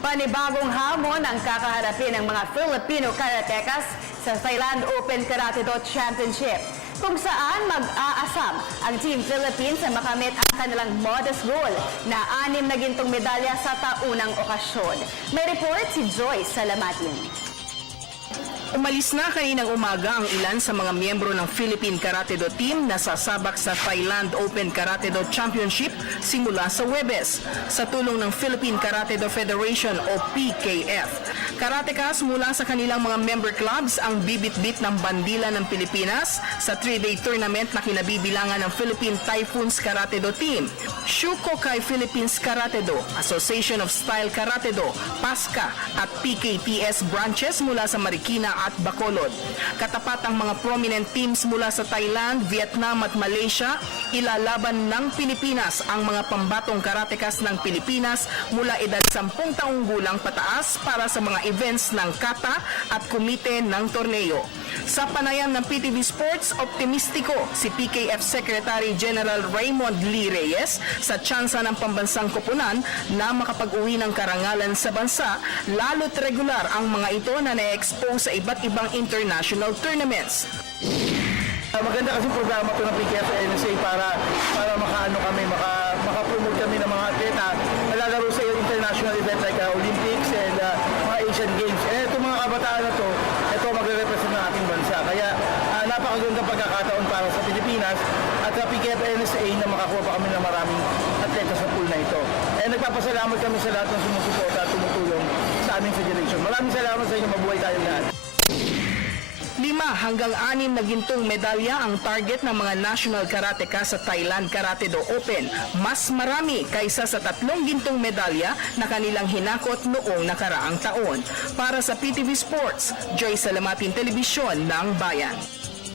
Panibagong hamon ang kakaharapin ng mga Filipino karatekas sa Thailand Open Karate Do Championship, kung saan mag-aasam ang Team Philippines sa makamit ang kanilang modest goal na 6 na gintong medalya sa taunang okasyon. May report si Joy Salamatin. Umalis na kaninang umaga ang ilan sa mga miyembro ng Philippine Karate Do team na sasabak sa Thailand Open Karate Do Championship simula sa Huwebes sa tulong ng Philippine Karate Do Federation o PKF. Karatekas mula sa kanilang mga member clubs ang bibit-bit ng bandila ng Pilipinas sa 3-day tournament na kinabibilangan ng Philippine Typhoons Karate Do team, Shukokai Philippines Karate Do, Association of Style Karate Do, PASCA at PKTS branches mula sa Marikina at Bacolod. Katapat ang mga prominent teams mula sa Thailand, Vietnam at Malaysia, ilalaban ng Pilipinas ang mga pambatong karatekas ng Pilipinas mula edad 10 taong gulang pataas para sa mga events ng kata at komite ng torneo. Sa panayam ng PTV Sports, optimistiko si PKF Secretary General Raymond Lee Reyes sa tsansa ng pambansang koponan na makapag-uwi ng karangalan sa bansa, lalo't regular ang mga ito na na-expose sa iba't ibang international tournaments. Maganda kasi programa ito ng PKF NSA para makaano kami, makapromote kami ng mga atleta na lalaro sa international event like Olympics and mga Asian Games. Itong mga kabataan na ito magre-represent ng ating bansa. Kaya napakagandang pagkakataon para sa Pilipinas at sa PKF NSA na makakuha pa kami ng maraming atleta sa pool na ito. Nagpapasalamat kami sa lahat ng sumusuporta at tumutulong sa aming federation. Maraming salamat sa inyo, mabuhay tayong lahat. 5 hanggang 6 na gintong medalya ang target ng mga national karateka sa Thailand Karate Do Open. Mas marami kaysa sa 3 gintong medalya na kanilang hinakot noong nakaraang taon. Para sa PTV Sports, Joy Salamatin, Telebisyon ng Bayan.